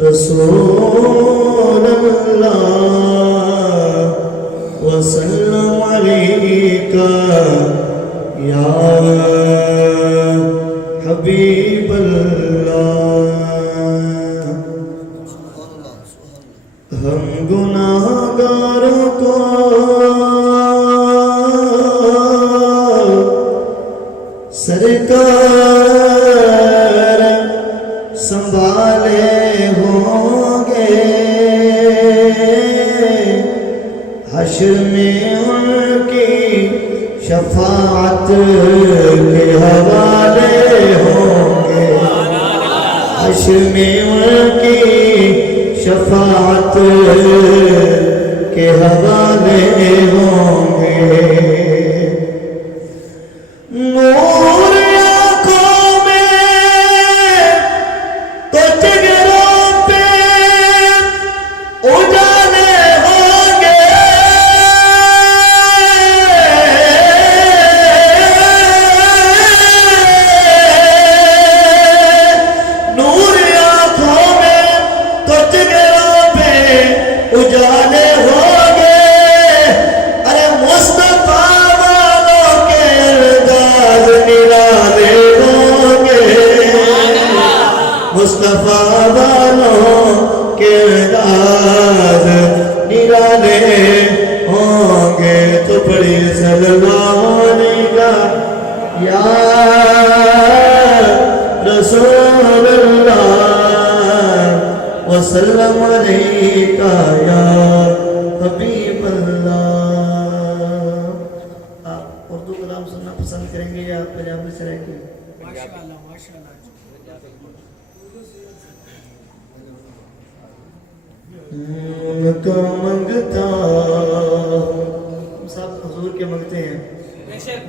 رسول اللہ وسلم علیکہ یا حبیب اللہ ہم گناہگاروں کو سرکار سنبھالے ہوں گے حشر میں ان کی شفاعت کے حوالے ہوں گے حشر میں ان کی شفاعت کے حوالے ہوں گے نور آنکھوں میں تو جگروں پہ اجالے ہوں گے نور آنکھوں میں تو جگروں پہ اجالے ہوں گے ارے مصطفیٰ والوں کے انداز نرالے ہوں گے مصطفیٰ والوں کے انداز نرالے ہوں گے تو پڑھی صلی اللہ علیہ یا رسول اللہ وسلم علیکہ یا حبیب اللہ آپ اردو کلام سننا پسند کریں گے یا پنجابی سے رہیں گے ماشاءاللہ ماشاءاللہ ان کا منگتا ہم سب حضور کے منگتے ہیں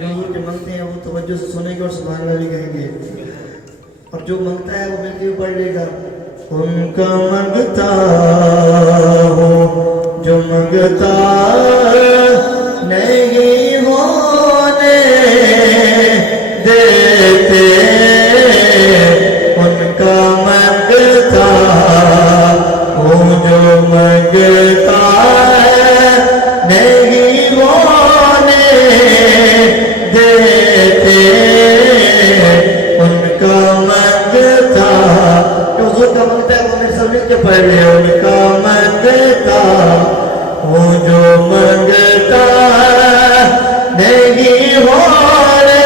حضور کے منگتے ہیں وہ توجہ سے سنیں گے اور سبحان اللہ بھی کہیں گے اور جو منگتا ہے وہ مل کے پڑھ لے گا ان کا منگتا ہوں جو منگتا نہیں ہونے دیتے ان کا منگتا ہوں جو منگتا نہیں ہونے دیتے ان کا منگتا جو حضور کا منگتا ہے وہ میرے سامنے کے پڑھ لے ان کا منگتا وہ جو منگتا نہیں ہونے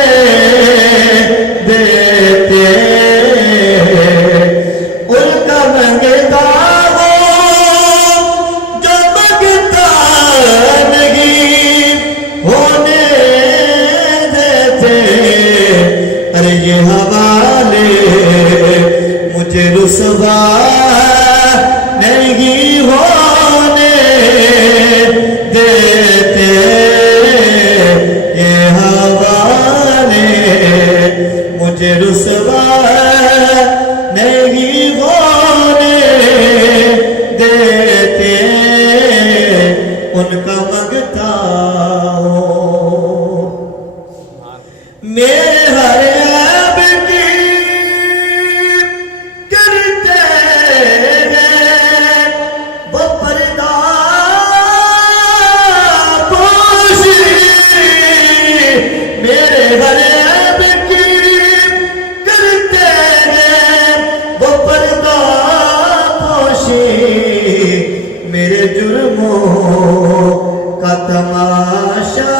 دیتے ان کا منگتا ہو جو منگتا نہیں ہونے دیتے ارے یہ حوالے مجھے رسوا نہیں ہونے دیتے یہ حوالے مجھے رسوا نہیں ہونے دیتے ان کا منگتا ہو میرے ہر عیب کی کرتے ہیں وہ پردہ پوشی میرے ہر عیب کی کرتے ہیں وہ پردہ پوشی میرے جرموں کا تماشا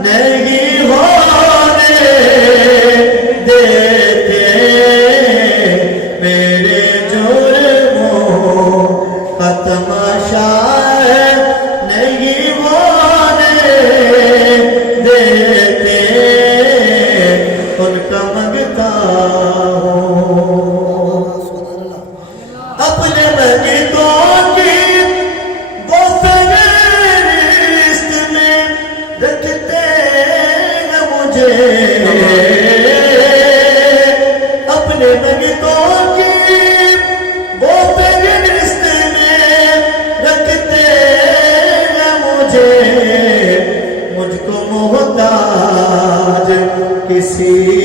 نہیں ہونے دیتے میرے جرموں کا تماشا نہیں ہونے دیتے ان کا منگتا ہوں اپنے منگتوں کی وہ فہرست میں رکھتے ہیں مجھے اپنے منگتوں کی وہ فہرست میں رکھتے ہیں مجھے مجھ کو محتاج کسی